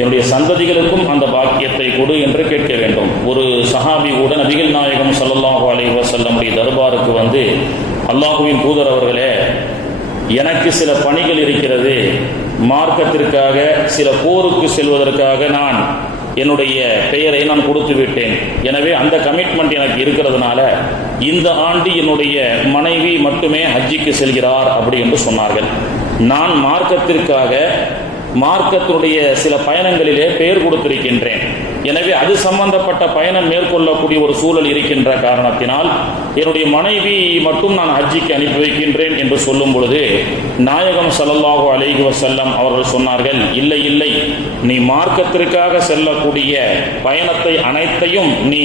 என்னுடைய சந்ததிகளுக்கும் அந்த பாக்கியத்தை கொடு என்று கேட்க வேண்டும். ஒரு சஹாபி கூட நபிகள் நாயகம் ஸல்லல்லாஹு அலைஹி வஸல்லம் தர்பாருக்கு வந்து, அல்லாஹுவின் தூதர் அவர்களே, எனக்கு சில பணிகள் இருக்கிறது, மார்க்கத்திற்காக சில போருக்கு செல்வதற்காக நான் என்னுடைய பெயரை நான் கொடுத்து விட்டேன், எனவே அந்த கமிட்மெண்ட் எனக்கு இருக்கிறதுனால இந்த ஆண்டு என்னுடைய மனைவி மட்டுமே ஹஜ்ஜிக்கு செல்கிறார் அப்படி என்று சொன்னார்கள். நான் மார்க்கத்தினுடைய சில பயணங்களிலே பெயர் கொடுத்திருக்கின்றேன், எனவே அது சம்பந்தப்பட்ட பயணம் மேற்கொள்ளக்கூடிய ஒரு சூழல் இருக்கின்ற காரணத்தினால் என்னுடைய மனைவி மட்டும் நான் ஹஜ்ஜிக்கு அனுப்பி வைக்கின்றேன் என்று சொல்லும் பொழுது நாயகம் ஸல்லல்லாஹு அலைஹி வஸல்லம் அவர்கள் சொன்னார்கள், இல்லை இல்லை, நீ மார்க்கத்திற்காக செல்லக்கூடிய பயணத்தை அனைத்தையும் நீ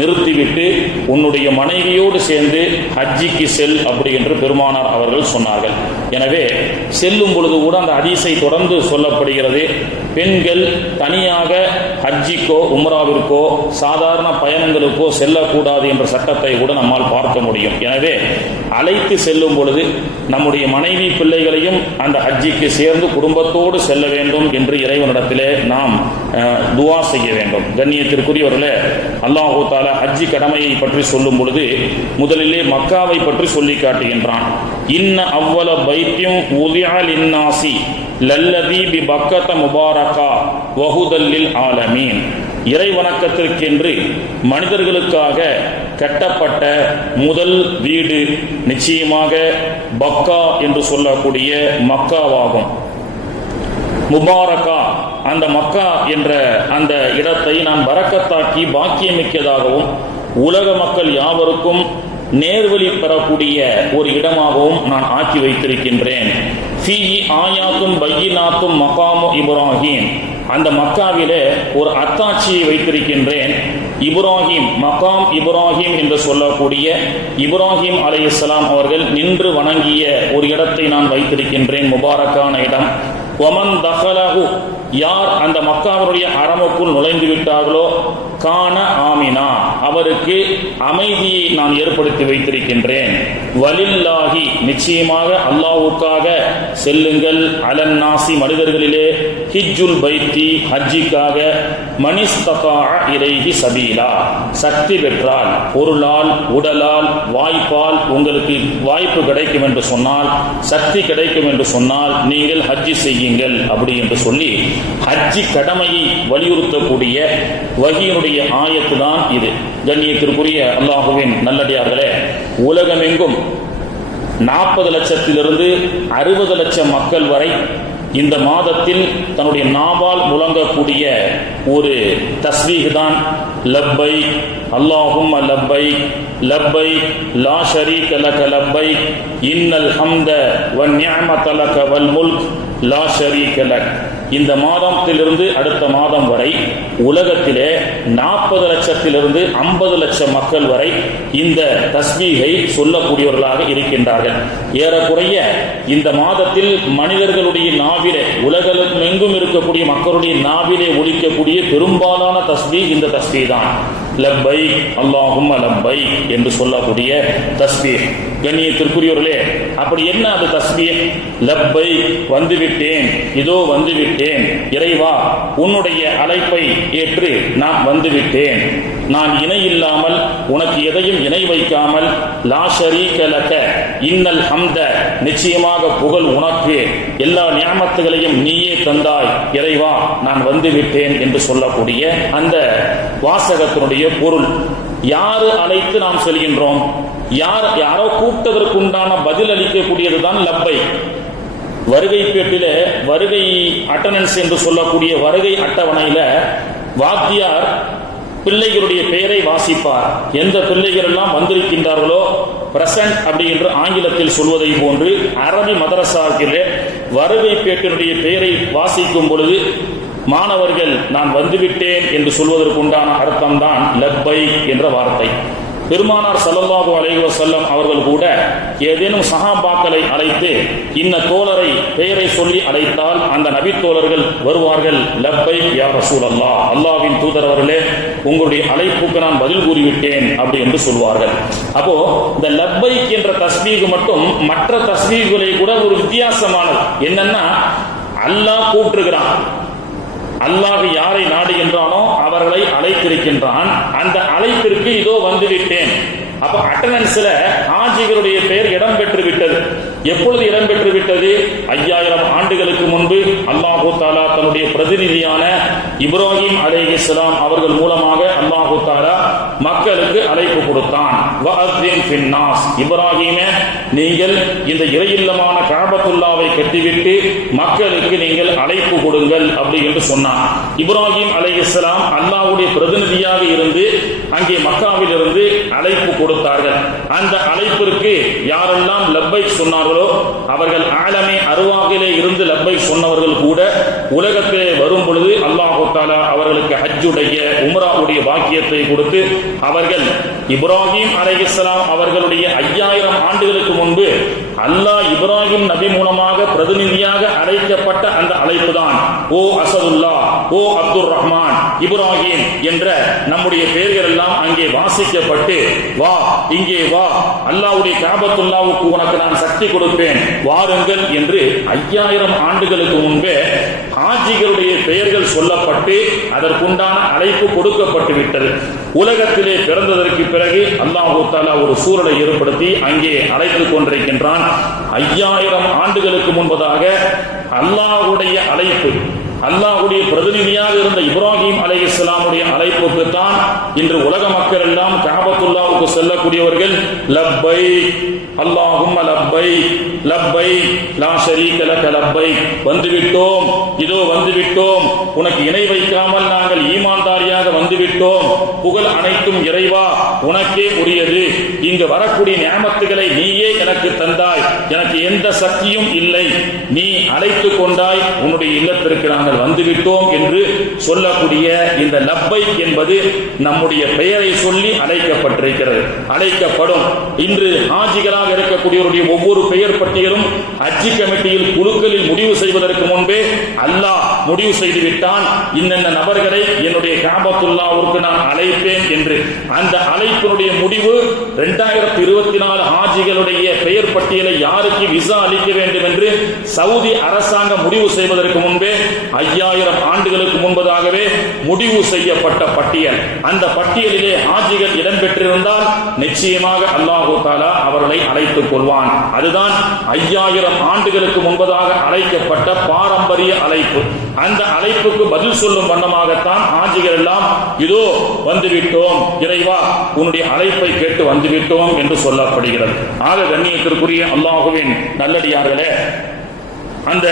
நிறுத்திவிட்டு உன்னுடைய மனைவியோடு சேர்ந்து ஹஜ்ஜிக்கு செல் அப்படி என்று பெருமானார் அவர்கள் சொன்னார்கள். எனவே செல்லும் பொழுது கூட அந்த ஹதீஸை தொடர்ந்து சொல்லப்படுகிறது, பெண்கள் தனியாக ஹஜ்ஜிக்கோ உம்ராவிற்கோ சாதாரண பயணங்களுக்கோ செல்லக்கூடாது என்ற சட்டத்தை கூட நம்மால் பார்க்க முடியும். எனவே அழைத்து செல்லும் பொழுது நம்முடைய மனைவி பிள்ளைகளையும் அந்த ஹஜ்ஜிக்கு சேர்ந்து குடும்பத்தோடு செல்ல வேண்டும் என்று இறைவனிடத்திலே நாம் துஆ செய்ய வேண்டும். கண்ணியத்திற்குரியவர்களே, அல்லாஹ் தஆலா ஹஜ்ஜி கடமையை பற்றி சொல்லும் பொழுது முதலிலே மக்காவை பற்றி சொல்லி காட்டுகின்றான். இன்ன அவ்வல பைத்தியும் உதிஅ லின்னாசி லல்லதி பி பக்கத முபாரகா வஹுதல்லில் ஆலமீன். இறை வணக்கத்திற்கென்று மனிதர்களுக்காக கட்டப்பட்ட முதல் வீடு நிச்சயமாக பக்கா என்று சொல்லக்கூடிய மக்காவாகும். முபாரகா, அந்த மக்கா என்ற அந்த இடத்தை நான் பரக்கத்தாக்கி பாக்கியமிக்கதாகவும் உலக மக்கள் யாவருக்கும் நேர்வழி பெறக்கூடிய ஒரு இடமாகவும் நான் ஆக்கி வைத்திருக்கின்றேன். ஃபீஹி ஆயாத்தும் பையினாத்தும் மகாமு இப்ராஹிம், அந்த மக்காவிலே ஒரு அத்தாட்சியை வைத்திருக்கின்றேன். இப்ராஹிம், மகாம் இப்ராஹிம் என்று சொல்லக்கூடிய இப்ராஹிம் அலைஹிஸ்ஸலாம் அவர்கள் நின்று வணங்கிய ஒரு இடத்தை நான் வைத்திருக்கின்றேன், முபாரக்கான இடம். ஒமன் தஹலஹு, யார் அந்த மக்காவினுடைய ஹரமுக்குள் நுழைந்து விட்டார்களோ கான ஆமினா, அவருக்கு அமைதியை நான் ஏற்படுத்தி வைத்திருக்கின்றேன். வலில்லாஹி, நிச்சயமாக அல்லாஹ்வுக்காக செல்லுங்கள். அலன்னாசி, மனிதர்களிலே ஹிஜ்ஜுல் பைத்தி, ஹஜ்ஜிக்காக மனிஸ்தகா இலைஹி சபீலா, சக்தி பெற்றால், பொருளால் உடலால் வாய்ப்பால் உங்களுக்கு வாய்ப்பு கிடைக்கும் என்று சொன்னால், சக்தி கிடைக்கும் என்று சொன்னால் நீங்கள் ஹஜ்ஜி செய்யுங்கள் அப்படி என்று சொல்லி ஹஜ்ஜி கடமையை வலியுறுத்தக்கூடிய வஹீனுடைய ஆயத்து தான் இது. கண்ணியத்திற்குரிய அல்லாஹுவின் நல்லடியார்களே, உலகமெங்கும் 40 லட்சத்திலிருந்து 60 லட்சம் மக்கள் வரை இந்த மாதத்தில் தன்னுடைய நாவால் முழங்கக்கூடிய ஒரு தஸ்பீஹ் தான் லப்பைக் அல்லாஹும்ம லப்பைக் லப்பைக் லா ஷரீக லக லப்பைக் இன்னல் ஹம்த வன் நிஅமத லக வல் முல்க் லா ஷரீக லக். இந்த மாதத்திலிருந்து அடுத்த மாதம் வரை உலகத்திலே 40 லட்சத்திலிருந்து 50 லட்சம் மக்கள் வரை இந்த தஸ்பீஹை சொல்லக்கூடியவர்களாக இருக்கின்றார்கள். ஏறக்குறைய இந்த மாதத்தில் மனிதர்களுடைய நாவிலே, உலகம் எங்கும் இருக்கக்கூடிய மக்களுடைய நாவிலே ஒலிக்கக்கூடிய பெரும்பாலான தஸ்பீஹ் இந்த தஸ்பீஹ் தான். லப்பைக் அல்லாஹும்ம லப்பைக் என்று சொல்லக்கூடிய தஸ்பீஹ். கண்ணியத்திற்குரியவர்களே, அப்படி என்ன அது தஸ்பீஹ்? லப்பைக், வந்துவிட்டேன், இதோ வந்துவிட்டேன், இறைவா உன்னுடைய அழைப்பை ஏற்று நான் வந்துவிட்டேன், நான் இணை இல்லாமல் உனக்கு எதையும் இணை வைக்காமல், லா ஷரீக லக இன்னல் ஹம்த, நிச்சயமாக புகழ் உனக்கு, எல்லா நியாமத்துகளையும் நீயே தந்தாய், இறைவா நான் வந்துவிட்டேன் என்று சொல்லக்கூடிய அந்த வாசகத்தினுடைய பொருள். யாரு அழைத்து நாம் செல்கின்றோம்? யாரோ கூப்பிட்டதற்கு உண்டான பதில் அளிக்கக்கூடியதுதான் லப்பை. வருகை பேட்டில வருகை அட்டனன்ஸ் என்று சொல்லக்கூடிய வருகை அட்டவணையில வாத்தியார் பிள்ளைகளுடைய பெயரை வாசிப்பார். எந்த பிள்ளைகள் எல்லாம் வந்திருக்கின்றார்களோ பிரசன்ட் அப்படி என்று ஆங்கிலத்தில் சொல்வதை போன்று அரபி மதரசாக்கிலே வருகை பேட்டினுடைய பெயரை வாசிக்கும் பொழுது மாணவர்கள் நான் வந்துவிட்டேன் என்று சொல்வதற்குண்டான அர்த்தம்தான் லப்பை என்ற வார்த்தை. பெருமானார் ஸல்லல்லாஹு அலைஹி வஸல்லம் அவர்கள் கூட ஏதேனும் சஹாபாக்களை அழைத்து இன்ன தோழரை பெயரை சொல்லி அழைத்தால் அந்த நபி தோழர்கள் வருவார்கள், லப்பைக் யா ரசூலல்லாஹ், அல்லாஹ்வின் தூதர் அவர்களே உங்களுடைய அழைப்புக்கு நான் பதில் கூறிவிட்டேன் அப்படி என்று சொல்வார்கள். அப்போ இந்த லப்பைக் என்ற தஸ்பீஹ் மட்டும் மற்ற தஸ்பீஹ்களை கூட ஒரு வித்தியாசமானது. என்னன்னா, அல்லாஹ் கூப்பிட்டுருக்கிறான், அல்லாஹ் யாரை நாடுகின்றானோ அவர்களை அழைத்திருக்கின்றான். அந்த அழைப்பிற்கு இதோ வந்துவிட்டேன். அப்ப அட்டனன்ஸ்ல ஹாஜிகளுடைய பெயர் இடம் பெற்று விட்டது. எப்பொழுது இடம் பெற்று விட்டது? 5000 ஆண்டுகளுக்கு முன்பு அல்லாஹு தஆலா தன்னுடைய பிரதிநிதியான இப்ராஹிம் அலைஹிஸ்ஸலாம் அவர்கள் மூலமாக அல்லாஹு தஆலா மக்களுக்கு அழைப்பு கொடுத்தான். வஅத்தின் ஃபின்னாஸ், இப்ராஹிமே நீங்கள் இந்த இறையில்லமான கஅபத்துல்லாவை கட்டிவிட்டு மக்களுக்கு நீங்கள் அழைப்பு கொடுங்கள் அப்படி என்று சொன்னான். இப்ராஹிம் அலைஹிஸ்ஸலாம் அல்லாஹ்வுடைய பிரதிநிதியாக இருந்து அங்கே மக்காவில் இருந்து அழைப்பு கொடுத்தார்கள். அந்த அழைப்பிற்கு யாரெல்லாம் லப்பை சொன்னார்களோ அவர்கள் ஆலமே அருவாகிலே இருந்து லப்பை சொன்னவர்கள் கூட உலகத்திலே வரும் பொழுது அல்லாஹ் தஆலா அவர்களுக்கு ஹஜ்ஜுடைய உம்ராவுடைய பாக்கியத்தை கொடுத்து அவர்கள் இப்ராஹிம் அலைஹிஸ்ஸலாம் அவர்களுடைய 5000 ஆண்டுகளுக்கு முன்பு அல்லாஹ் இப்ராஹிம் நபி மூலமாக பிரதிநிதியாக அழைக்கப்பட்ட அந்த அழைப்பு தான் ஓ அசதுல்லா, ஓ அப்துர் ரஹ்மான், இப்ராஹிம் என்ற நம்முடைய பெயர்கள் எல்லாம் அங்கே வாசிக்கப்பட்டு வா இங்கே வா, அல்லாஹ்வுடைய கஅபத்துல்லாவுக்கு உனக்கு நான் சக்தி கொடுப்பேன் வாருங்கள் என்று 5000 ஆண்டுகளுக்கு முன்பே ஹாஜிகளுடைய பெயர்கள் சொல்லப்பட்டு அதற்குண்டான அழைப்பு கொடுக்கப்பட்டு விட்டது. உலகத்திலே பிறந்ததற்கு பிறகு அல்லாஹ் தஆலா ஒரு சூழலை ஏற்படுத்தி அங்கே அழைத்துக் கொண்டிருக்கின்றான். 5000 ஆண்டுகளுக்கு முன்பதாக அல்லாஹ்வுடைய அழைப்பு, அல்லாஹ்வுடைய பிரதிநிதியாக இருந்த இப்ராஹிம் அலைஹிஸ்ஸலாமுடைய அழைப்புக்கு தான் இன்று உலக மக்கள் எல்லாம் கஅபத்துல்லாவுக்கு செல்லக்கூடியவர்கள் லப்பைக் அல்லாஹும்ம லப்பைக் லப்பைக் லா ஷரீக லக லப்பைக், வந்துவிட்டோம், இதோ வந்துவிட்டோம், உனக்கு இணை வைக்காமல் நாங்கள் ஈமான்தாரியாக வந்துவிட்டோம், புகழ் அனைத்தும் இறைவா உனக்கே உரியது, இங்கு வரக்கூடிய நியமத்துகளை நீயே எனக்கு தந்தாய், எனக்கு எந்த சக்தியும் இல்லை, நீ அழைத்துக் கொண்டாய், உன்னுடைய இல்லத்திற்கு நாங்கள் வந்துவிட்டோம் என்று சொல்லக்கூடிய இந்த லப்பைக் என்பது நம்முடைய பெயரை சொல்லி அழைக்கப்பட்டிருக்கிறது, அழைக்கப்படும். இன்று ஹாஜிகளாக இருக்கக்கூடியவருடைய ஒவ்வொரு பெயர் பட்டியலும் ஹஜ்ஜி கமிட்டியில் குழுக்களில் முடிவு செய்வதற்கு முன்பே அல்லாஹ் முடிவு செய்து விட்டான், இன்னென்ன நபர்களை என்னுடைய கஅபத்துல்லாவுக்கு நான் அழைப்பேன் என்று. அந்த அழைப்பினுடைய முடிவு 2024 ஹாஜிகளுடைய பெயர் பட்டியலை யாருக்கு விசா அளிக்க வேண்டும் என்று சவுதி அரசாங்கம் முடிவு செய்வதற்கு முன்பே 5000 ஆண்டுகளுக்கு முன்பதாகவே முடிவு செய்யப்பட்ட பட்டியல். அந்த பட்டியலிலே ஹாஜிகள் இடம்பெற்றிருந்தால் நிச்சயமாக அல்லாஹ் தஆலா அவர்களை அழைத்துக் கொள்வான். அதுதான் 5000 ஆண்டுகளுக்கு முன்பதாக அழைக்கப்பட்ட பாரம்பரிய அழைப்பு. அந்த அழைப்புக்கு பதில் சொல்லும் வண்ணமாகத்தான் ஹாஜிகள் எல்லாம் இதோ வந்துவிட்டோம் இறைவா உன்னுடைய அழைப்பை கேட்டு வந்துவிட்டோம் என்று சொல்லப்படுகிறது. ஆக கண்ணியத்திற்குரிய அல்லாஹ்வின் நல்லடியார்களே, அந்த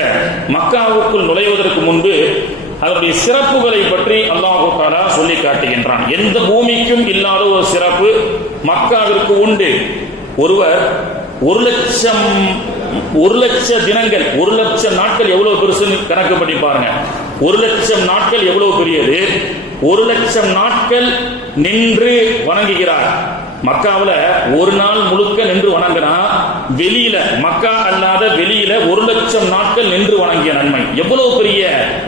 மக்காவுக்குள் நுழைவதற்கு முன்பு அதனுடைய சிறப்புகளை பற்றி அல்லாஹ் தஆலா சொல்லி காட்டுகின்றான். எந்த பூமிக்கும் இல்லாத ஒரு சிறப்பு மக்காவிற்கு உண்டு. ஒருவர் 1,00,000 தினங்கள், 1,00,000 நாட்கள் எவ்வளவு பெருசுன்னு கணக்கு பண்ணி பாருங்க. 1,00,000 நாட்கள் எவ்வளவு பெரியது? 1,00,000 நாட்கள் நின்று வணங்குகிறார். மக்காவில் ஒரு நாள் முழுக்க நின்று வணங்கினா வெளியில, மக்கா அல்லாத வெளியில 1,00,000 நாட்கள் நின்று வணங்கிய நன்மை எவ்வளவு பெரிய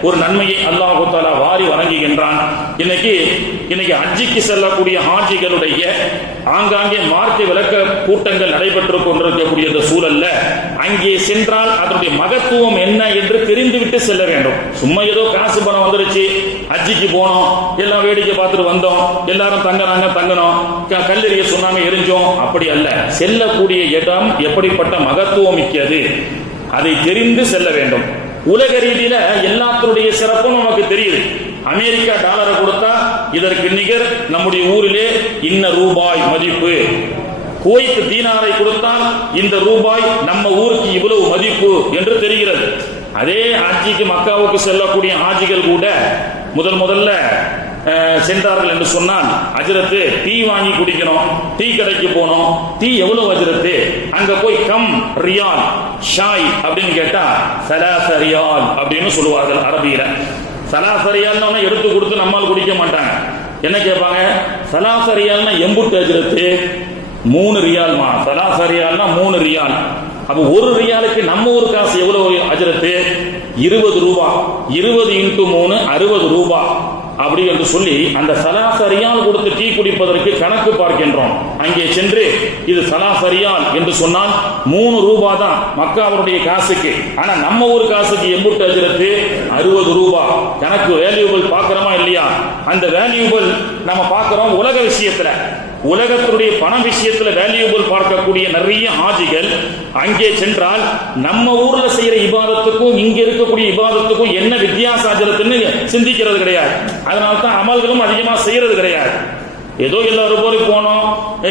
ஒரு நன்மையை அல்லாஹ் தஆலா வாரி வணங்குகின்றான். இன்னைக்கு ஹஜ்ஜிக்கு செல்லக்கூடிய ஹாஜிகளுடைய ஆங்காங்கே மார்க்க விளக்க கூட்டங்கள் நடைபெற்றுக் கொண்டிருக்கக்கூடிய இந்த சூழல்ல அங்கே சென்றால் அதனுடைய மகத்துவம் என்ன என்று தெரிந்துவிட்டு செல்ல வேண்டும். சும்மா ஏதோ காசு பணம் வந்துருச்சு, ஹஜ்ஜிக்கு போனோம், எல்லாம் வேடிக்கை பார்த்துட்டு வந்தோம், எல்லாரும் தங்கணும், கல்லெறிய சொன்னாங்க எரிஞ்சோம், அப்படி அல்ல. செல்லக்கூடிய இடம் எப்படிப்பட்ட மகத்துவம் மிக்கது அதை தெரிந்து செல்ல வேண்டும். உலக ரீதியில எல்லாத்துடைய சிறப்பும் நமக்கு தெரியுது. அமெரிக்கா டாலரை கொடுத்தா இதற்கு நிகர் நம்முடைய ஊரிலே இன்ன ரூபாய் மதிப்பு. குவைத் தீனாரை கொடுத்தால் இந்த ரூபாய் நம்ம ஊருக்கு இவ்வளவு மதிப்பு என்று தெரிகிறது. அதே ஹஜ்ஜிக்கு மக்காவுக்கு செல்லக்கூடிய ஹாஜிகள் கூட முதல்ல சென்றார்கள் என்று சொன்னால், ஹஜ்ரத்து டீ வாங்கி குடிக்கணும், டீ கடைக்கு போனோம், டீ எவ்வளவு ஹஜ்ரத்து? அங்க போய் கம் ரியால் ஷாய் அப்படின்னு கேட்டா சலாச ரியால் அப்படின்னு சொல்லுவார்கள் அரபியில. சலாச ரியால்னா எடுத்து கொடுத்து நம்மால் குடிக்க மாட்டாங்க. என்ன கேட்பாங்க? சலாச ரியால்னா எம்புட்டு ஹஜ்ரத்து? 3 ரியால்மா. சலாச ரியால்னா 3 ரியால். அப்ப ஒரு ரியாலுக்கு நம்ம ஊர் காசு எவ்வளவு ஹஜ்ரத்து? 20 ரூபாய். 20 × 3 60 ரூபாய். அப்படி என்று சொல்லி அந்த சலாசரியால் கொடுத்து டீ குடிப்பதற்கு கணக்கு பார்க்கின்றோம். அங்கே சென்று இது சலாசரியால் என்று சொன்னால் 3 ரூபாய் தான் மக்காவுடைய காசுக்கு. ஆனா நம்ம ஊர் காசுக்கு எம்புட்டு அஜிரத்து 60 ரூபாய். கணக்கு வேல்யூபிள் பார்க்கிறோமா இல்லையா? அந்த வேல்யூபிள் நம்ம பார்க்கிறோம். உலக விஷயத்துல, உலகத்தினுடைய பண விஷயத்துல வேல்யூபிள் பார்க்கக்கூடிய நிறைய ஹாஜிகள் அங்கே சென்றால் நம்ம ஊர்ல செய்யற இபாதத்துக்கும் இங்க இருக்கக்கூடிய இபாதத்துக்கும் என்ன வித்தியாசம் சிந்திக்கிறது கிடையாது. அதனால தான் அமல்களும் அதிகமா செய்யறது கிடையாது. ஏதோ எல்லாரும் போய் போனோம்,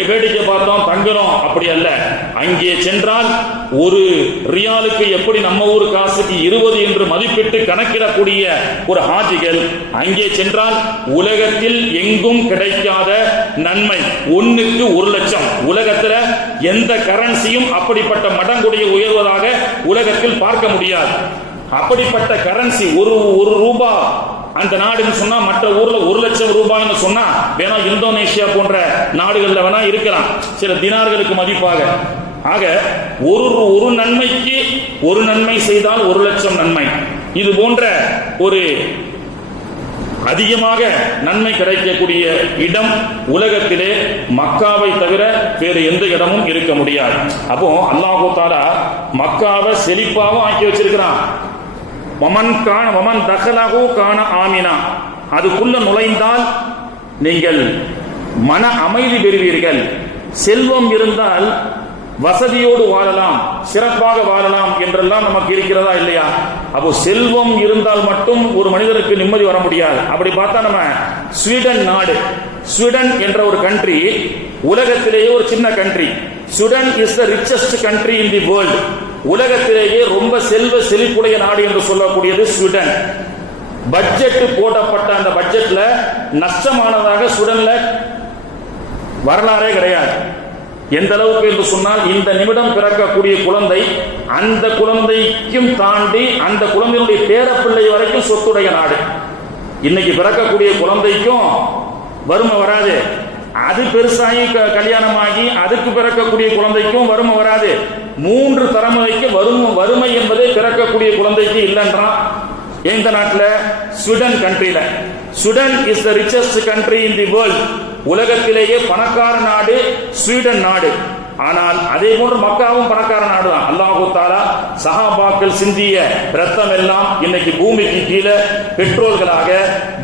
வேடிக்கை பார்த்தோம், தங்கணும், அப்படி அல்ல. அங்கே சென்றால் ஒரு ரியாலுக்கு எப்படி நம்ம ஊர் காசுக்கு 20 என்று மதிப்பிட்டு கணக்கிடக்கூடிய ஒரு ஹாஜிகள் அங்கே சென்றால் உலகத்தில் எங்கும் கிடைக்காத நன்மை. 1க்கு 1 லட்சம். உலகத்தில் எந்த கரன்சியும் அப்படிப்பட்ட மடங்குடைய உயர்வதாக உலகத்தில் பார்க்க முடியாது. அப்படிப்பட்ட கரன்சி ஒரு ரூபாய் அந்த நாடுன்னு சொன்னா மற்ற ஊர்ல 1 லட்சம் ரூபாய்னு சொன்னா வேணா இந்தோனேஷியா போன்ற நாடுகள்ல வேணா இருக்கலாம் சில தினார்களுக்கு மதிப்பாக. ஆக ஒரு நன்மைக்கு ஒரு நன்மை செய்தால் 1 லட்சம் நன்மை. இது போன்ற ஒரு அதிகமாக நன்மை கிடைக்கக்கூடிய இடம் உலகத்திலே மக்காவை தவிர வேறு எந்த இடமும் இருக்க முடியாது. அப்போ அல்லாஹ் தஆலா மக்காவை செழிப்பாகவும் ஆக்கி வச்சிருக்கிறான். வமன் தகலஹு கான ஆமினா, அதுக்குள்ள நுழைந்தால் நீங்கள் மன அமைதி பெறுவீர்கள். செல்வம் இருந்தால் வசதியோடு வாழலாம், சிறப்பாக வாழலாம் என்றெல்லாம் நமக்கு இருக்கிறதா இல்லையா? அப்போ செல்வம் இருந்தால் மட்டும் ஒரு மனிதருக்கு நிம்மதி வர முடியாது. அப்படி பார்த்தா நம்ம ஸ்வீடன் நாடு, ஸ்வீடன் என்ற ஒரு கண்ட்ரி உலகத்திலேயே ஒரு சின்ன country. Sweden is the richest country in the world. உலகத்திலேயே ரொம்ப செல்வ செழிப்புடைய நாடு என்று சொல்லக்கூடியது ஸ்வீடன். பட்ஜெட் போடப்பட்ட அந்த பட்ஜெட்ல நஷ்டமானதாக ஸ்வீடன்ல வரலாறே கிடையாது. எந்த அளவுக்கு என்று சொன்னால் இந்த நிமிடம் பிறக்கக்கூடிய குழந்தை அந்த குழந்தைக்கும் தாண்டி அந்த குழந்தையுடைய பேரப்பிள்ளை வரைக்கும் சொத்துடைய நாடு. இன்னைக்கு பிறக்கக்கூடிய குழந்தைக்கும் வறுமை வராது. அது பெருசாகி கல்யாணமாகி அதுக்கு பிறக்கக்கூடிய குழந்தைக்கும் வறுமை வராது. 3 தலைமுறைக்கு வறுமை என்பதே பிறக்கக்கூடிய குழந்தைக்கு இல்லைன்றான். எந்த நாட்டில்? ஸ்வீடன் கண்ட்ரியில. Sweden is the richest country in the world. உலகத்திலேயே பணக்கார நாடு ஸ்வீடன் நாடு. ஆனால் அதே போன்று மக்காவும் பணக்கார நாடு தான். அல்லாஹ் தஆலா சஹாபாக்கள் சிந்திய ரத்தம் எல்லாம் இன்னைக்கு பூமிக்கு கீழே பெட்ரோல்களாக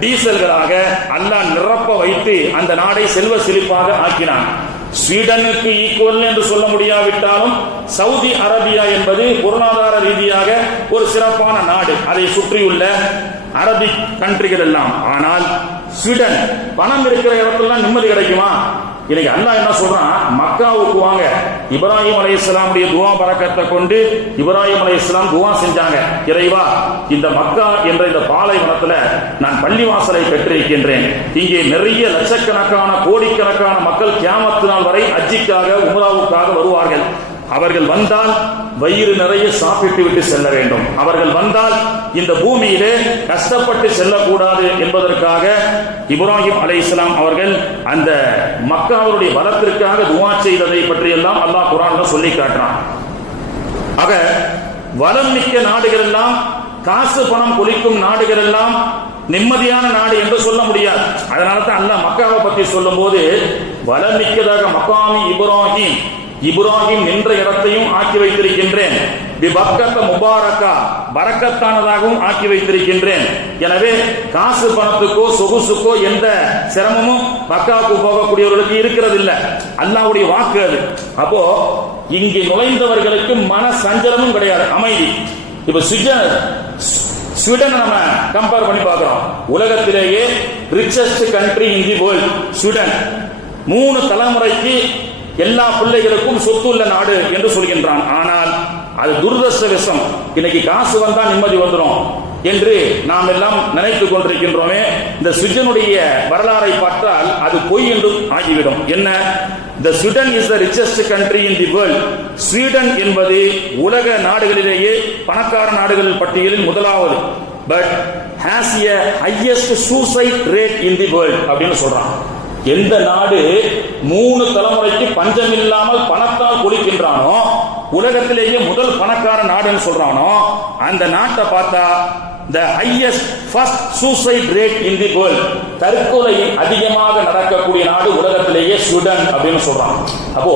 டீசல்களாக அல்லாஹ் நிரப்ப வைத்து அந்த நாடை செல்வ செழிப்பாக ஆக்கினான். ஸ்வீடனுக்கு ஈக்குவல் என்று சொல்ல முடியாவிட்டாலும் சவுதி அரேபியா என்பது பொருளாதார ரீதியாக ஒரு சிறப்பான நாடு, அதை சுற்றியுள்ள அரபிக் கண்ட்ரிகள் எல்லாம். ஆனால் ஸ்வீடன் பணம் இருக்கிற இடத்துல நிம்மதி கிடைக்குமா? இன்னைக்கு அல்லாஹ் என்ன சொல்றான், மக்காவுக்கு வாங்க. இப்ராஹிம் அலைஹிஸ்ஸலாமுடைய துஆ பரக்கத்தை கொண்டு இப்ராஹிம் அலைஹிஸ்ஸலாம் துஆ செஞ்சாங்க, இறைவா இந்த மக்கா என்ற இந்த பாலைவனத்துல நான் பள்ளிவாசலை பெற்றிருக்கின்றேன். இங்கே நிறைய லட்சக்கணக்கான கோடிக்கணக்கான மக்கள் கியாமத் நாள் வரை ஹஜ்ஜிக்காக உம்ராவுக்காக வருவார்கள். அவர்கள் வந்தால் வயிறு நிறைய சாப்பிட்டு விட்டு செல்ல வேண்டும். அவர்கள் வந்தால் இந்த பூமியிலே கஷ்டப்பட்டு செல்லக்கூடாது என்பதற்காக இப்ராஹிம் அலைஹிஸ்ஸலாம் அவர்கள் அந்த மக்காவுடைய வளத்திற்காக துஆ செய்ததை பற்றியெல்லாம் அல்லாஹ் குர்ஆன்ல சொல்லி காட்டுறான். ஆக வளம் மிக்க நாடுகள் எல்லாம், காசு பணம் கொளிக்கும் நாடுகள் எல்லாம் நிம்மதியான நாடு என்று சொல்ல முடியாது. அதனால தான் அல்லாஹ் மக்காவை பற்றி சொல்லும் போது வளமிக்கதாக மக்காமி இப்ராஹிம் நின்ற இடத்தையும் ஆக்கி வைத்திருக்கின்றேன், முபாரக்கா பரக்கத்தானதாகவும் ஆக்கி வைத்திருக்கின்றேன். எனவே காசு பணத்துக்கோ சொகுசுக்கோ எந்த சிரமமும் மக்காவுக்கு போகக்கூடியவர்களுக்கு இருக்கிறது இல்லை. அல்லாஹ்வுடைய வாக்கு அது. அப்போ இங்கே நுழைந்தவர்களுக்கு மன சஞ்சலமும் கிடையாது, அமைதி. இப்ப ஸ்வீடன் நம்ம கம்பேர் பண்ணி பார்க்கிறோம். உலகத்திலேயே richest country in the world Sweden. 3 தலைமுறைக்கு எல்லா பிள்ளைகளுக்கும் சொத்து உள்ள நாடு என்று சொல்கின்றான். ஆனால் அது துரதிர்ஷ்டவசம். இன்னைக்கு காசு வந்தா நிம்மதி வந்துடும் என்று நாம் எல்லாம் நினைத்துக் கொண்டிருக்கின்றோமே. இந்த ஸ்வீடனுடைய வரலாறை பார்த்தால் அது பொய் என்று ஆகிவிடும். என்ன? The Sweden is the richest country in the world. Sweden என்பது உலக நாடுகளிலேயே பணக்கார நாடுகள் பட்டியலில் முதலாவது. But has a highest suicide rate in the world அப்படின்னு சொல்றான். எந்த நாடு 3 தலைமுறைக்கு பஞ்சம் இல்லாமல் பணத்தால் கொளிக்கின்றானோ, உலகத்திலேயே முதல் பணக்கார நாடுன்னு சொல்றானோ, அந்த நாட்டை பார்த்தா the highest first suicide rate in the world. தற்கொலை அதிகமாக நடக்கக்கூடிய நாடு உலகத்திலேயே சுடன் அப்படின்னு சொல்றாங்க. அப்போ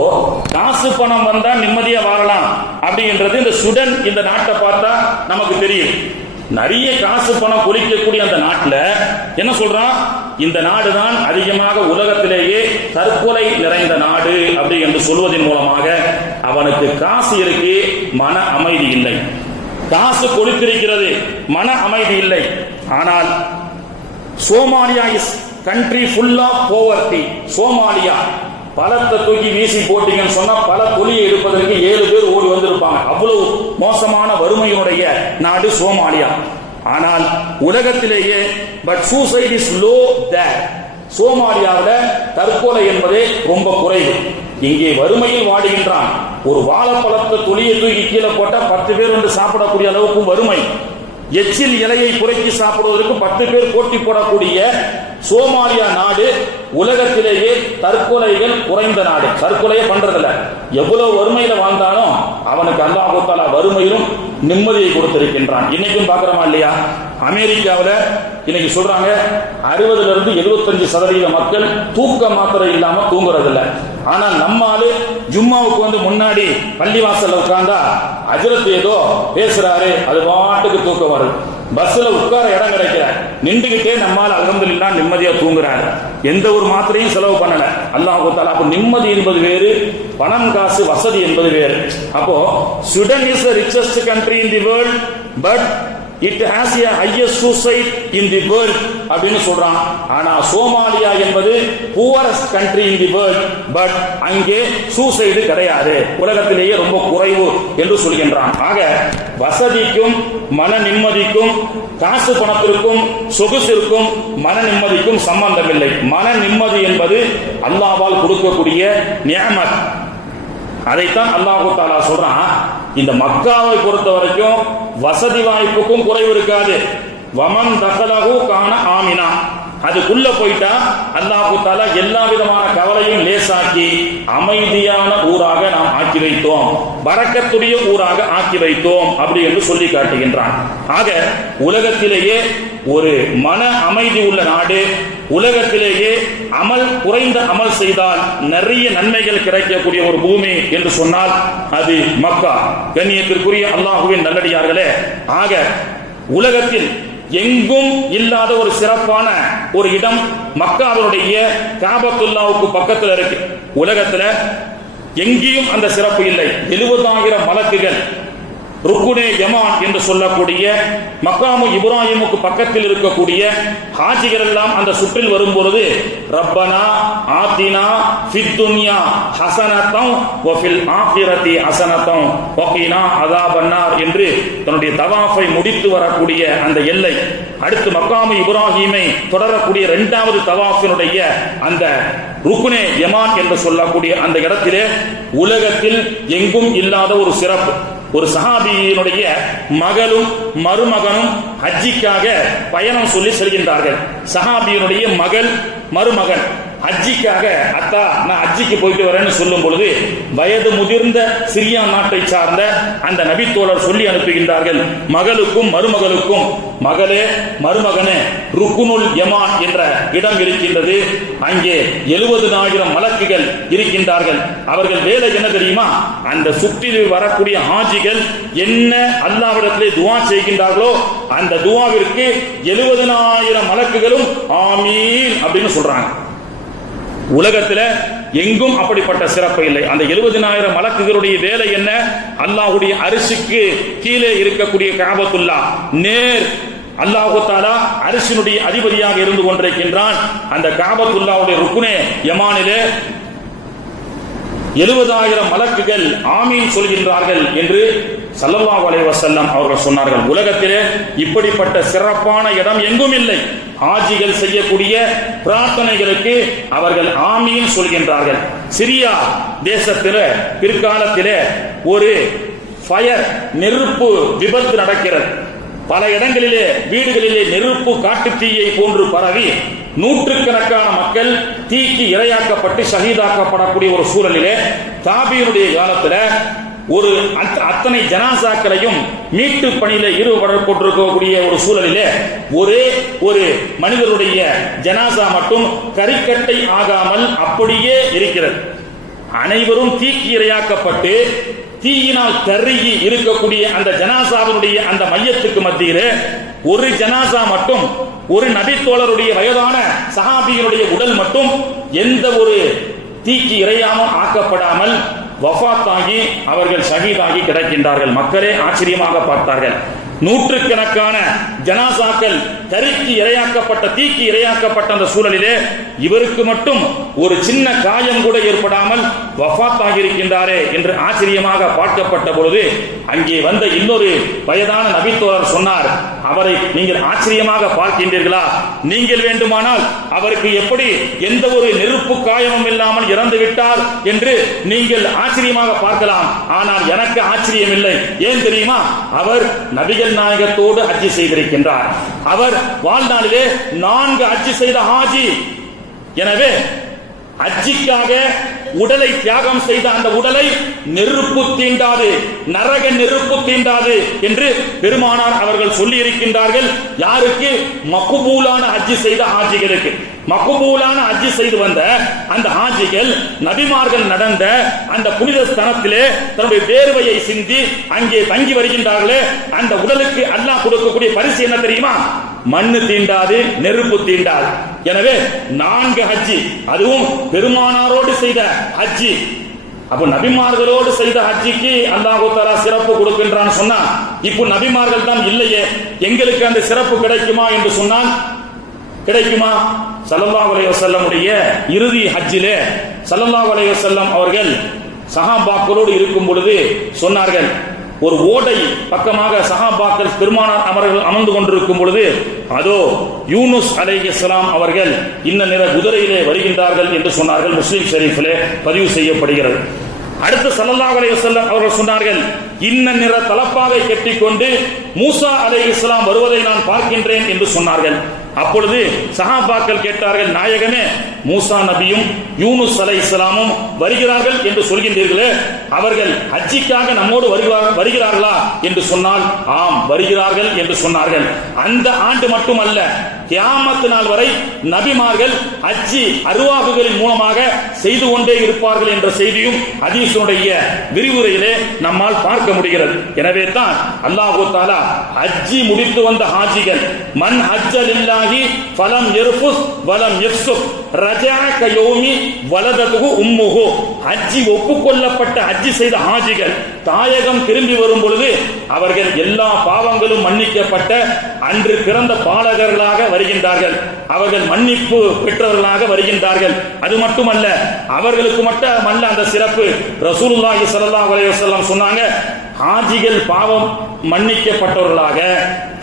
காசு பணம் வந்தா நிம்மதியா வாழலாம் அப்படின்றது இந்த சுடன் இந்த நாட்டை பார்த்தா நமக்கு தெரியும். நிறைய காசு பணம் கொலிக்கக்கூடிய அந்த நாட்டில் என்ன சொல்றான், இந்த நாடு தான் அதிகமாக உலகத்திலேயே தற்கொலை நிறைந்த நாடு அப்படி என்று சொல்வதன் மூலமாக அவனுக்கு காசு இருக்கு, மன அமைதி இல்லை. காசு கொலித்திருக்கிறது, மன அமைதி இல்லை. ஆனால் Somalia is country full of poverty. Somalia பலத்தை தூக்கி வீசி போட்டீங்கன்னு சொன்னா பல தொழிலை எடுப்பதற்கு 7 பேர் ஓடி வந்திருப்பாங்க. அவ்வளவு மோசமான வறுமையினுடைய நாடு சோமாலியா. ஆனால் உலகத்திலேயே பட் சூசைட் இஸ் லோ தேர். சோமாலியாவில் தற்கொலை என்பதே ரொம்ப குறைவு. இங்கே வறுமையில் வாடுகின்றான். ஒரு வாழைப்பழத்தை தொழிலை தூக்கி கீழே போட்டா 10 பேர் வந்து சாப்பிடக்கூடிய அளவுக்கு வறுமை. எச்சில் இலையை குறைக்கி சாப்பிடுவதற்கு 10 பேர் போட்டி போடக்கூடிய சோமாலியா நாடு உலகத்திலேயே தற்கொலைகள் குறைந்த நாடு. தற்கொலையே பண்றதில்ல. எவ்வளவு வறுமையில வாழ்ந்தாலும் அவனுக்கு அல்லாஹ் தஆலா வறுமையிலும் நிம்மதியை கொடுத்திருக்கின்றான். இன்னைக்கும் பார்க்கிறோமா இல்லையா? அமெரிக்காவில் இன்னைக்கு சொல்றாங்க 60% 75% மக்கள் தூக்க மாத்திரை இல்லாம தூங்குறதில்ல. ஆனா நம்மால ஜும்மாவுக்கு வந்து முன்னாடி பள்ளிவாசல்ல உட்கார்ந்தா அஜரத் ஏதோ பேசுறாரு, அது பாட்டுக்கு தூக்கம் வருது. பஸ்ல உட்கார இடம் கிடைக்கிற நின்றுகிட்டே நம்மால் அல்ஹம்துலில்லாஹ் நிம்மதியா தூங்குறாரு. எந்த ஒரு மாத்திரையும் செலவு பண்ணல. அல்லாஹ் தஆலா அப்ப நிம்மதி என்பது வேறு, பணம் காசு வசதி என்பது வேறு. அப்போ Sweden is the richest country in the world but it has a highest suicide in the world அப்படின்னு சொல்றான். ஆனா சோமாலியா என்பது poorest country in the world but அங்கே சூசைடு கிடையாது, உலகத்திலேயே ரொம்ப குறைவு என்று சொல்கின்றான். ஆக வசதிக்கும் மன நிம்மதிக்கும் காசு பணத்திற்கும் சொகுசிற்கும் மன நிம்மதிக்கும் சம்பந்தம் இல்லை. மன நிம்மதி என்பது அல்லாஹ்வால் கொடுக்கக்கூடிய நிஅமத். அதைத்தான் அல்லாஹ் தஆலா சொல்றான். இந்த மக்காவை பொறுத்த வரைக்கும் வசதி வாய்ப்புக்கும் குறைவு இருக்காது. வமன் தகலஹு கான ஆமினா. அதுக்குள்ள போயிட்டா அல்லாஹ் தஆலா எல்லா விதமான கவலையும் லேசாக்கி அமைதியான ஊராக நாம் ஆக்கி வைத்தோம், பரக்கத்துடைய ஊராக ஆக்கி வைத்தோம் அப்படி என்று சொல்லி காட்டுகின்றான். ஆக உலகத்திலேயே ஒரு மன அமைதி உள்ள நாடு, உலகத்திலேயே அமல் குறைந்த அமல் செய்தால் நிறைய நன்மைகள் கிடைக்கக்கூடிய ஒரு பூமி என்று சொன்னால் அது மக்கா. கண்ணியத்திற்குரிய அல்லாஹ்வின் நல்லடியார்களே, ஆக உலகத்தில் எங்கும் இல்லாத ஒரு சிறப்பான ஒரு இடம் மக்காவுடைய காபத்துல்லாவுக்கு பக்கத்தில் இருக்கு. உலகத்தில் எங்கேயும் அந்த சிறப்பு இல்லை. 70,000 மலக்குகள் ருக்குனே யமான் என்று சொல்லக்கூடிய மக்காமு இப்ராஹிமுக்கு பக்கத்தில் இருக்கக்கூடிய ஹாஜிகள் எல்லாம் அந்த சுற்றில் வரும்பொழுது ரப்பனா ஆத்தினா ஃபித் துன்யா ஹஸனத்தன் வ ஃபில் ஆகிரத்தி ஹஸனத்தன் வ கீனா அஸாபன்னார் என்று தன்னுடைய தவாஃபை முடித்து வரக்கூடிய அந்த எல்லை, அடுத்து மக்காமு இப்ராஹிமை தொடரக்கூடிய 2வது தவாஃபினுடைய அந்த ருக்குனே யமான் என்று சொல்லக்கூடிய அந்த இடத்திலே உலகத்தில் எங்கும் இல்லாத ஒரு சிறப்பு. ஒரு சஹாபியினுடைய மகளும் மருமகனும் ஹஜ்ஜிக்காக பயணம் சொல்லி செல்கின்றார்கள். சஹாபியினுடைய மகள் மருமகன் ஹஜ்ஜிக்காக, அத்தா நான் ஹஜ்ஜிக்கு போயிட்டு வரேன்னு சொல்லும் பொழுது வயது முதிர்ந்த சிரியா நாட்டை சார்ந்த அந்த நபித்தோழர் சொல்லி அனுப்புகின்றார்கள் மகளுக்கும் மருமகளுக்கும், மகளே மருமகனே ருக்குனுல் யமான் என்ற இடம் இருக்கின்றது, அங்கே 70,000 மலக்குகள் இருக்கின்றார்கள். அவர்கள் வேலை என்ன தெரியுமா? அந்த சுற்றில் வரக்கூடிய ஹாஜிகள் என்ன அல்லாஹ்விடத்திலே துஆ செய்கின்றார்களோ அந்த துஆவிற்கு 70,000 மலக்குகளும் ஆமீன் அப்படின்னு சொல்றாங்க. உலகத்தில் எங்கும் அப்படிப்பட்ட சிறப்பு இல்லை. அந்த 70,000 மலக்குகளுடைய வேலை என்ன? அல்லாஹ்வுடைய அரிசிக்கு கீழே இருக்கக்கூடிய காபத்துல்லா நேர் அல்லாஹ் தஆலா அரிசினுடைய அதிபதியாக இருந்து கொண்டிருக்கின்றான். அந்த காபத்துல்லாவுடைய ருக்குனே யமானிலே 70,000 மலக்குகள் ஆமீன் சொல்கின்றார்கள் என்று ஸல்லல்லாஹு அலைஹி வஸல்லம் அவர்கள் சொன்னார்கள். உலகத்திலே இப்படிப்பட்ட சிறப்பான இடம் எங்கும் இல்லை. ஹாஜிகள் செய்யக்கூடிய பிரார்த்தனைகளுக்கு அவர்கள் ஆமீன் சொல்கின்றார்கள். சிரியா தேசத்தில் பிற்காலத்திலே ஒரு ஃபயர் நெருப்பு விபத்து நடக்கிறது. பல இடங்களிலே வீடுகளிலே நெருப்பு காட்டுத்தீயை போன்று பரவி நூற்றுக்கணக்கான மக்கள் தீக்கு இரையாக்கப்பட்டு ஷஹீதாக்கப்படக்கூடிய ஒரு சூழலிலே தாபீனுடைய காலத்தில் ஒரு அத்தனை ஜனாசாக்களையும் மீட்டு பணியில ஈடுபடப்பட்டிருக்கக்கூடிய ஒரு சூழலிலே ஒரே ஒரு மனிதருடைய ஜனாசா மட்டும் கரிக்கட்டை ஆகாமல் அப்படியே இருக்கிறது. அனைவரும் தீக்கு இரையாக்கப்பட்டு தீயினால் கருகி இருக்கக்கூடிய அந்த ஜனாசாவினுடைய அந்த மையத்துக்கு மத்தியிலே ஒரு ஜனாசா மட்டும், ஒரு நபித்தோழருடைய வயதான சஹாபியினுடைய உடல் மட்டும் எந்த ஒரு தீக்கு இரையாமல் ஆக்கப்படாமல் வஃபாத்தாகி அவர்கள் ஷஹீதாகி கிடக்கின்றார்கள். மக்களே ஆச்சரியமாக பார்த்தார்கள். நூற்றுக்கணக்கான ஜனாசாக்கள் கரிக்கு இரையாக்கப்பட்ட, தீக்கு இரையாக்கப்பட்ட அந்த சூழலிலே இவருக்கு மட்டும் ஒரு சின்ன காயம் கூட ஏற்படாமல் வஃபாத்தாகி இருக்கின்றாரே என்று ஆச்சரியமாக பார்க்கப்பட்ட பொழுது அங்கே வந்த இன்னொரு வயதான நபித்தோழர் சொன்னார், அவரை நீங்கள் ஆச்சரியமாக பார்க்கின்றீர்களா? நீங்கள் வேண்டுமானால் அவருக்கு எப்படி எந்த ஒரு நெருப்பு காயமும் இல்லாமல் இறந்து விட்டார் என்று நீங்கள் ஆச்சரியமாக பார்க்கலாம். ஆனால் எனக்கு ஆச்சரியம் இல்லை. ஏன் தெரியுமா? அவர் நபிகள் நாயகத்தோடு ஹஜ்ஜி செய்திருக்கின்றார். அவர் வாழ்நாளிலே 4 ஹஜ்ஜி செய்த ஹாஜி. எனவே ஹஜ்ஜிக்காக உடலை தியாகம் செய்த அந்த உடலை நெருப்பு தீண்டாது, நரக நெருப்பு தீண்டாது என்று பெருமானார் அவர்கள் சொல்லி இருக்கின்றார்கள். யாருக்கு? மக்பூலான ஹஜ்ஜி செய்த ஹாஜிகளுக்கு. மக்பூலான ஹஜ்ஜி செய்து வந்த அந்த ஹாஜிகள் நபிமார்கள் நடந்த அந்த புனித ஸ்தலத்திலே தன்னுடைய வேர்வையை சிந்தி அங்கே தங்கி வருகின்றார்களே, அந்த உடலுக்கு அல்லாஹ் கொடுக்கக்கூடிய பரிசு என்ன தெரியுமா? மண்ணு தீண்டாது, நெருப்பு தீண்டாது. எனவே 4 ஹஜ்ஜி, அதுவும் பெருமானாரோடு செய்த ஹஜ்ஜி. அப்ப நபிமார்களோடு செய்த ஹஜ்ஜிக்கு அல்லாஹ் தஆலா சிறப்பு கொடுக்கின்றான் சொன்னா, இப்போ நபிமார்கள் தான் இல்லையே, எங்களுக்கு அந்த சிறப்பு கிடைக்குமா என்று சொன்னால் கிடைக்குமா? ஸல்லல்லாஹு அலைஹி வஸல்லம் உடைய இறுதி ஹஜ்ஜிலே ஸல்லல்லாஹு அலைஹி வஸல்லம் அவர்கள் சஹாபாக்களோடு இருக்கும் பொழுது சொன்னார்கள், ஒரு ஓடை பக்கமாக சஹாபாக்கள் பெருமானார் அவர்கள் அமர்ந்து கொண்டிருக்கும் பொழுது அதோ யூனுஸ் அலைஹிஸ்ஸலாம் அவர்கள் இன்ன நிற குதிரையிலே வருகின்றார்கள் என்று சொன்னார்கள். முஸ்லிம் ஷரீஃபிலே பதிவு செய்யப்படுகிறது. அடுத்து ஸல்லல்லாஹு அலைஹி வஸல்லம் அவர்கள் சொன்னார்கள், இன்ன நிற தலப்பாகை கட்டிக்கொண்டு மூசா அலைஹிஸ்ஸலாம் வருவதை நான் பார்க்கின்றேன் என்று சொன்னார்கள். அப்பொழுது சஹாபாக்கள் கேட்டார்கள், நாயகமே, மூசா நபியும் யூனுஸ் அலைஹிஸ்ஸலாமும் வருகிறார்கள் என்று சொல்கின்றீர்களே, அவர்கள் ஹஜ்ஜிக்காக நம்மோடு வருகிறார்களா என்று சொன்னால் ஆம் வருகிறார்கள் என்று சொன்னார்கள். அந்த ஆண்டு மட்டுமல்ல, கியாமத் நாள் வரை நபிமார்கள் ஹஜ்ஜி அர்வாகுகளின் மூலமாக செய்து கொண்டே இருப்பார்கள் என்ற செய்தியும் ஹதீஸுடைய விரிவுரையிலே நம்மால் பார்க்க முடிகிறது. எனவே தான் அல்லாஹ் தஆலா ஹஜ்ஜி முடித்து வந்த ஹாஜிகள் மன் ஹஜ்ஜ லில்லாஹி ஃபலம் யர்ஃபுஸ் வலம் யஃப்சுக் ரஜா கயௌமி வலததுஹு உம்முஹு, ஹஜ்ஜி ஒப்புக்கொள்ளப்பட்ட ஹஜ்ஜி செய்த ஹாஜிகள் தாயகம் திரும்பி வரும் பொழுது அவர்கள் எல்லா பாவங்களும் மன்னிக்கப்பட்ட அன்று பிறந்த பாலகர்களாக வருகின்றார்கள். அவர்கள் மன்னிப்பு பெற்றவர்களாக வருகின்றார்கள். அது மட்டுமல்ல, அவர்களுக்கு மட்டுமல்ல அந்த சிறப்பு. ரசூலுல்லாஹி ஸல்லல்லாஹு அலைஹி வஸல்லம் சொன்னாங்க, ஹாஜிகள் பாவம் மன்னிக்கப்பட்டவர்களாக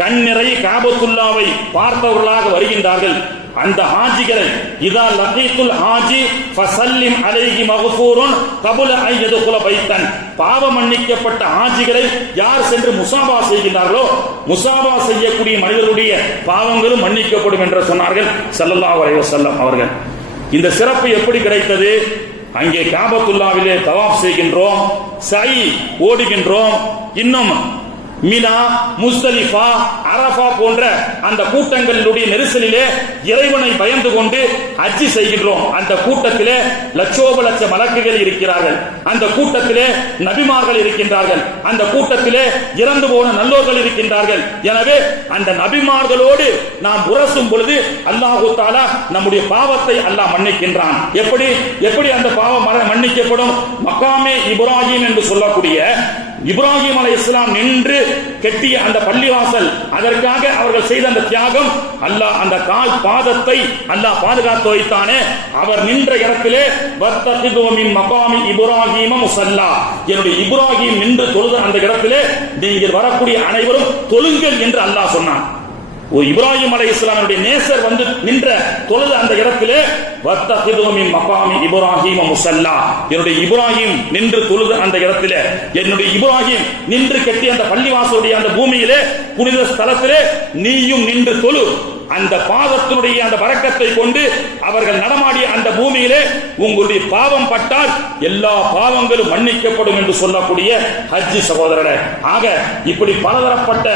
கண் நிறைய காபத்துல்லாவை பார்த்தவர்களாக வருகின்றார்கள். அந்த ஹாஜிகளை இதா லகீத்துல் ஹாஜி ஃபஸல்லிம் அலைஹி மக்ஃபூருன் கபுல அன் யதுகுல பைத்தன், பாவ மன்னிக்கப்பட்ட ஹாஜிகளை யார் சென்று முசாபா செய்கிறார்களோ, முசாபா செய்யக்கூடிய மனிதர்களுடைய பாவங்களும் மன்னிக்கப்படும் என்று சொன்னார்கள் ஸல்லல்லாஹு அலைஹி வஸல்லம் அவர்கள். இந்த சிறப்பு எப்படி கிடைத்தது? அங்கே காபத்துல்லாவிலே தவாப் செய்கின்றோம், சை ஓடுகின்றோம், இன்னும் மினா, முஸ்தலிஃபா, அரஃபா போன்ற அந்த கூட்டங்களுடைய நெரிசலிலே இறைவனை பயந்து கொண்டு ஹஜ்ஜி செய்கின்றோம். அந்த கூட்டத்திலே லட்சோப லட்ச மலக்குகள் இருக்கிறார்கள். அந்த கூட்டத்திலே நபிமார்கள் இருக்கின்றார்கள். அந்த கூட்டத்திலே இறந்து போன நல்லோர்கள் இருக்கின்றார்கள். எனவே அந்த நபிமார்களோடு நாம் உரசும் பொழுது அல்லாஹ் தஆலா நம்முடைய பாவத்தை அல்லாஹ் மன்னிக்கின்றான். எப்படி அந்த பாவம் மன்னிக்கப்படும்? மக்காமே இப்ராஹிம் என்று சொல்லக்கூடிய இப்ராஹிம் அலைஹிஸ்ஸலாம் நின்று கட்டிய அந்த பள்ளிவாசல், அதற்காக அவர்கள் செய்த அந்த தியாகம், அல்லாஹ் அந்த கால் பாதத்தை அல்லாஹ் பாதுகாத்து வைத்தானே, அவர் நின்ற இடத்திலே வத்தகிது மின் மகாமி இப்ராஹிம முஸல்லா, என்னுடைய இப்ராஹிம் நின்று தொழுத அந்த இடத்திலே நீங்கள் வரக்கூடிய அனைவரும் தொழுங்கள் என்று அல்லாஹ் சொன்னான். இப்ராஹிம் அலைஹிஸ்ஸலாமுடைய நேசர் வந்து நின்ற தொழுத அந்த இடத்திலே வத்தகிது மின் மகாமி இப்ராஹிம முஸல்லா, என்னுடைய இப்ராஹிம் நின்று தொழுத அந்த இடத்திலே, என்னுடைய இப்ராஹிம் நின்று கட்டிய அந்த பள்ளிவாசலுடைய அந்த பூமியிலே புனித ஸ்தலத்திலே நீயும் நின்று தொழு, அந்த பாதத்தினுடைய அந்த பரக்கத்தை கொண்டு அவர்கள் நடமாடிய அந்த பூமியிலே உங்களுடைய பாவம் பட்டால் எல்லா பாவங்களும் மன்னிக்கப்படும் என்று சொல்லக்கூடிய ஹஜ் சகோதரரே. ஆக இப்படி பலதரப்பட்ட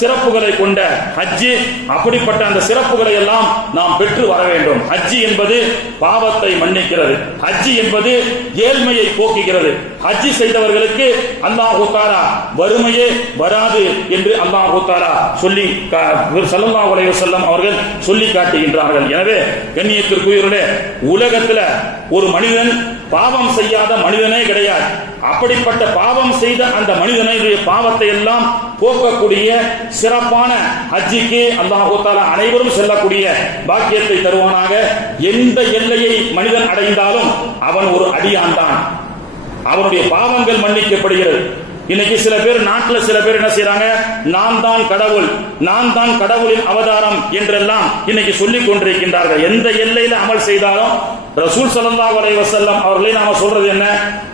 சிறப்புகளை கொண்ட ஹஜ், அப்படிப்பட்ட அந்த சிறப்புகளை எல்லாம் நாம் பெற்று வர வேண்டும். ஹஜ் என்பது பாவத்தை மன்னிக்கிறது. ஹஜ் என்பது ஏழ்மையை போக்குகிறது. ஹஜ் செய்தவர்களுக்கு அல்லாஹ் தஆலா வறுமையே வராது என்று அல்லாஹ் தஆலா சொல்லி ஸல்லல்லாஹு அலைஹி வஸல்லம் அவர்கள் சொல்லி காட்டுகின்றார்கள். எனவே கண்ணியத்திற்குரியவர்களே, உலகத்தில் ஒரு மனிதன் பாவம் செய்யாத மனிதனே கிடையாது. அப்படிப்பட்ட பாவம் செய்த அந்த மனிதனுடைய பாவத்தை எல்லாம் போக்கக்கூடிய சிறப்பான ஹஜ்ஜிக்கு அல்லாஹ் தஆலா அனைவரும் செல்லக்கூடிய பாக்கியத்தை தருவானாக. எந்த எல்லையை மனிதன் அடைந்தாலும் அவன் ஒரு அடியான் தான். அவனுடைய பாவங்கள் மன்னிக்கப்படுகிறது. இன்னைக்கு சில பேர் நாட்டில் சில பேர் என்ன செய்யறாங்க, நான் தான் கடவுள், நான் தான் கடவுளின் அவதாரம் என்றெல்லாம் இன்னைக்கு சொல்லிக் கொண்டிருக்கின்றார்கள். எந்த எல்லையில அமல் செய்தாலும் ரசூல் ஸல்லல்லாஹு அலைஹி வஸல்லம் அவர்களை நாம சொல்றது என்ன,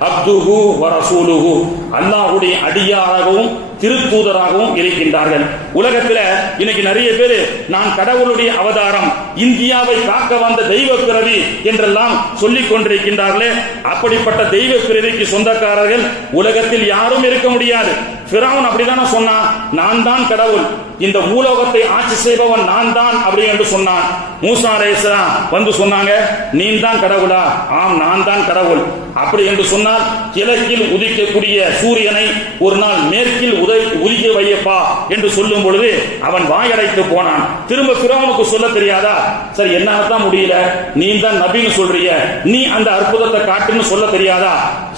அப்துஹு வ ரசூலுஹு, அல்லாஹ்வுடைய அடியாராகவும் திருத்தூதராகவும் இருக்கின்றார்கள். உலகத்தில் இன்னைக்கு நிறைய பேர் நான் கடவுளுடைய அவதாரம், இந்தியாவை காக்க வந்த தெய்வ பிறவி என்றெல்லாம் சொல்லிக் கொண்டிருக்கின்றார்களே. அப்படிப்பட்ட தெய்வ பிறவிக்கு சொந்தக்காரர்கள் உலகத்தில் யாரும் இருக்க முடியாது. ஃபிரௌன் அப்படிதானே சொன்னான், நான் தான் கடவுள், இந்த பூலோகத்தை ஆட்சி செய்பவன் நான் தான் அப்படி என்று சொன்னான். மூசா அலைஹிஸ்ஸலாம் வந்து சொன்னாங்க, நீ தான் கடவுளா? ஆம், நான் தான் கடவுள் அப்படி என்று சொன்னால், கிழக்கில் உதிக்கக்கூடிய சூரியனை ஒரு நாள் மேற்கில் உதிக்க வையப்பா என்று சொல்லும் பொழுது அவன் வாயடைத்து போனான். திரும்ப ஃபிரௌனுக்கு சொல்ல தெரியாதா? சரி, என்னால தான் முடியல, நீ தான் நபின்னு சொல்றிய, நீ அந்த அற்புதத்தை காட்டுன்னு சொல்ல தெரியாதா?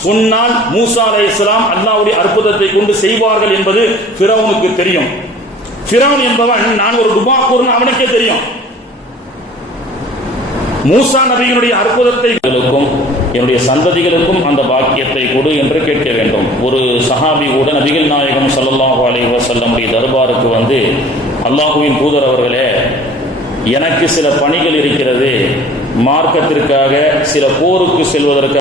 சொன்னால் மூசா அலைஹிஸ்ஸலாம் அல்லாஹ்வுடைய அற்புதத்தை கொண்டு செய்வார்கள் என்பது ஃபிரௌனுக்கு தெரியும். ஃபிரௌன் என்பவன் நான் ஒரு டுபாக்கூர்னு அவனுக்கே தெரியும். மூசா நபியினுடைய அற்புதத்தை என்னுடைய சந்ததிகளுக்கும் அந்த பாக்கியத்தை கொடு என்று கேட்க வேண்டும். ஒரு சஹாபி கூட நபிகள் நாயகம் ஸல்லல்லாஹு அலைஹி வஸல்லம் தர்பாருக்கு வந்து, அல்லாஹ்வின் தூதர் அவர்களே, எனக்கு சில பணிகள் இருக்கிறது, மார்க்கத்திற்காக சில போருக்கு செல்வதற்கு